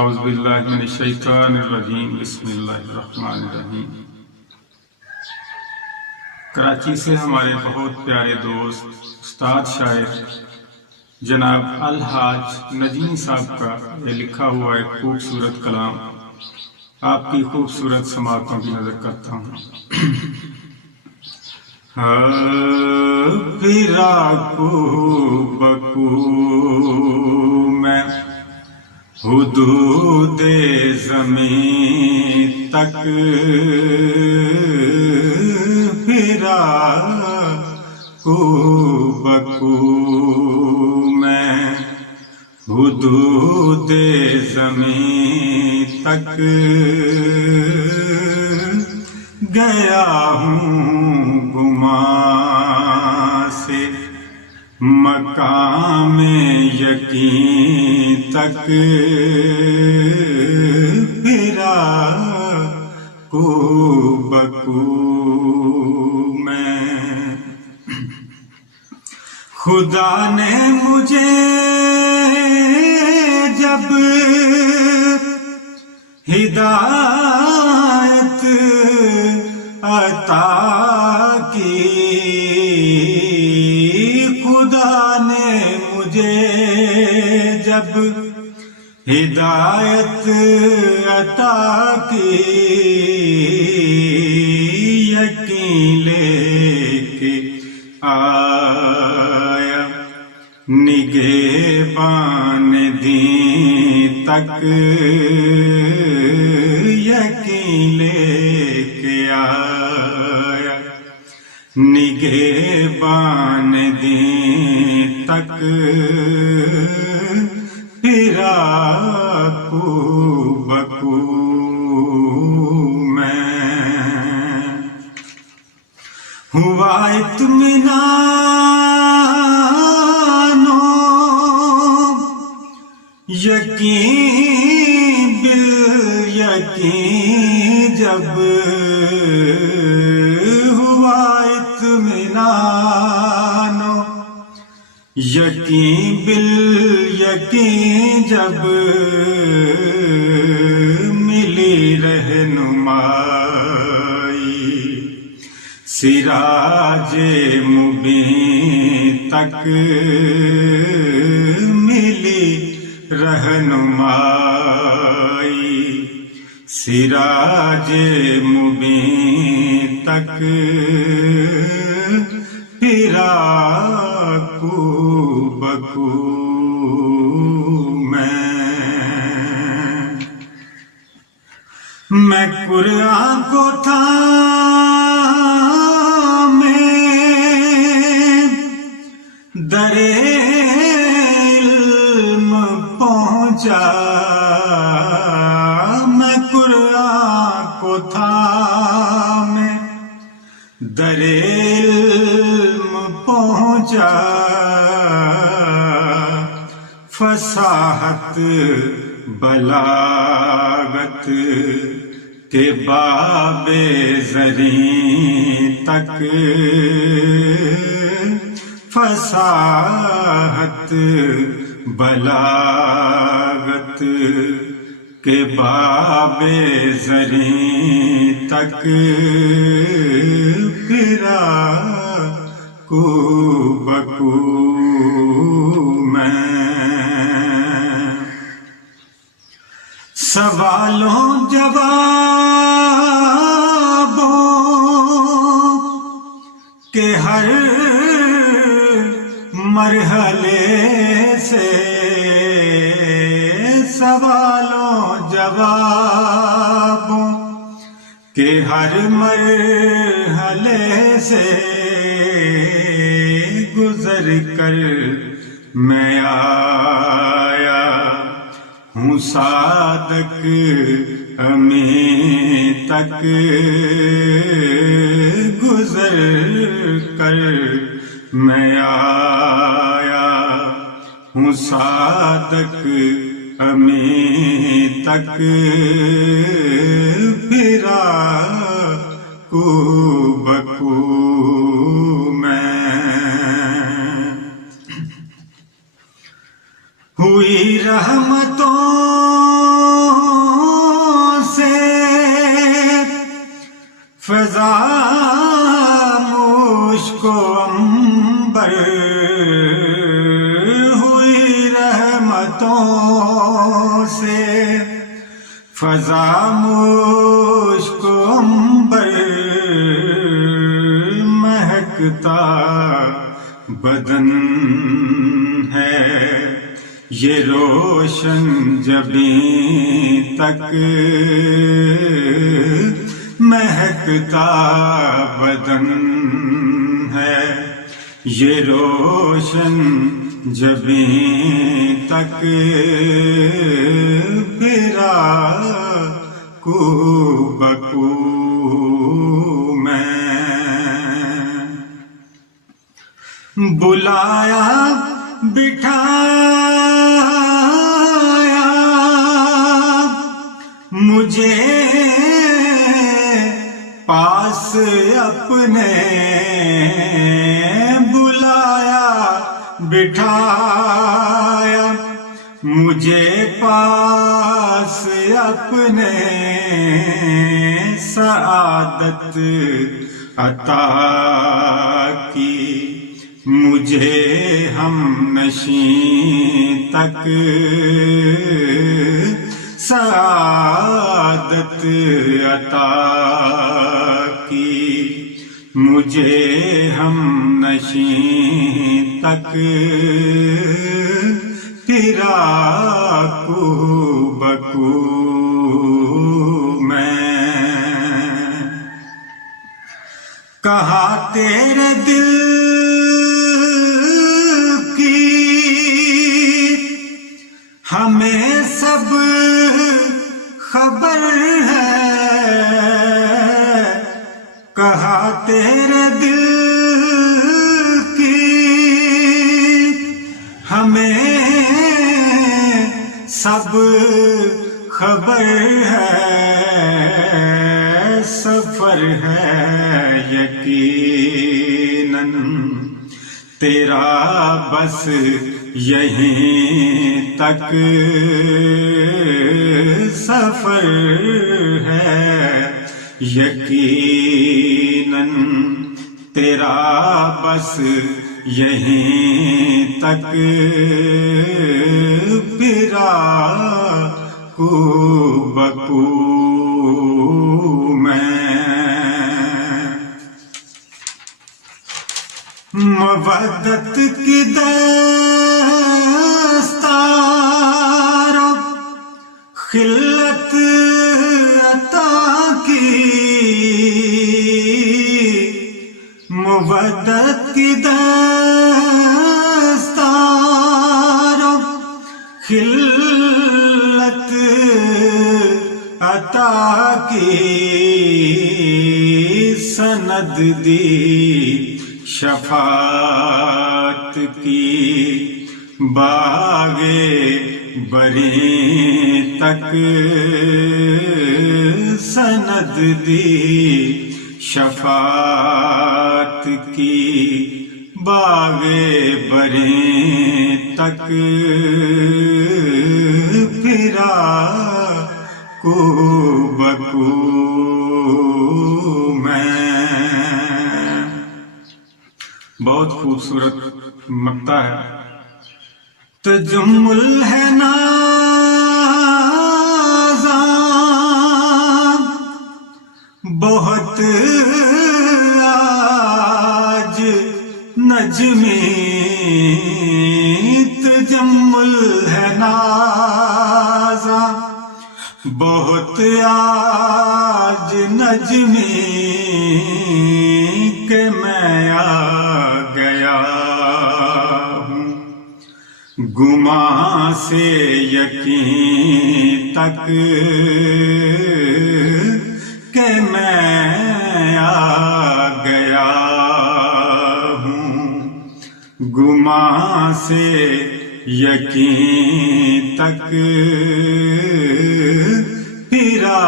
اعوذ باللہ من الشیطان الرجیم، بسم اللہ الرحمن الرحیم۔ کراچی سے ہمارے بہت پیارے دوست استاد شاعر جناب الحاج نجمی صاحب کا یہ لکھا ہوا ایک خوبصورت کلام آپ کی خوبصورت سماعتوں کی نظر کرتا ہوں۔ پھرا کو بکو میں حدود زمین تک، پھرا کو بکو میں حدود زمین تک، گیا ہوں گمان سے مقام یقین تک، پھرا کو بکو میں۔ خدا نے مجھے جب ہدایت عطا کی، خدا نے مجھے جب ہدایت عطا کی، یقین لے کے آیا نگہبان دین تک، یقین لے کے آیا نگہبان دین تک، پھرا کو بکو میں۔ ہوا اطمینان یقین بالیقین جب، ہوا اطمینان یقین بالیقین جب، ملی رہنمائی سراج مبین تک، ملی رہنمائی سراج مبین تک، پھرا کو بکو میں قرآن کو تھامے در علم پہنچا، میں قرآن کو تھامے در علم پہنچا، فصاحت بلاغت کے باب زریں تک، فصاحت بلاغت کے باب زریں تک، پھرا کو بکو میں۔ سوالوں جوابوں کے ہر مرحلے سے، سوالوں جوابوں کے ہر مرحلے سے گزر کر میں آیا ہوں صادق امین تک، گزر کر میں آیا ہوں صادق امین تک، پھرا کو بکو میں۔ ہوئی رحمتوں فضا مشک و عنبر ہوئی رحمتوں سے، فضا مشک و عنبر مہکتا بدن ہے، یہ روشن جبیں تک مہکتا بدن ہے، یہ روشن جبیں تک پھرا کو بکو میں بلایا بٹھایا مجھے پاس اپنے، بلایا بٹھایا مجھے پاس اپنے، سعادت عطا کی مجھے ہم نشیں تک، سعادت عطا کی مجھے ہم نشیں تک، پھرا کو بکو میں کہا تیرے دل کی ہمیں سب خبر ہے، کہا تیرے دل کی ہمیں سب خبر ہے، سفر ہے یقیناً تیرا بس یہیں تک، سفر ہے یقیناً تیرا بس یہیں تک، پھرا کو بکو میں مودت کی دستار خلت عطا کی، مودت کی دستار خلت عطا کی، سند دی شفاعت کی، باغے بریں تک سند دی شفاعت کی، باغے بریں تک پھرا کو بکو میں بہت خوبصورت مقطع ہے۔ تجمل ہے نازاں بہت آج نجمی، تجمل ہے نازاں بہت آج نجمی، کہ میں آ گیا ہوں گمان سے یقین تک، کہ میں آ گیا ہوں گمان سے یقین تک، پھرا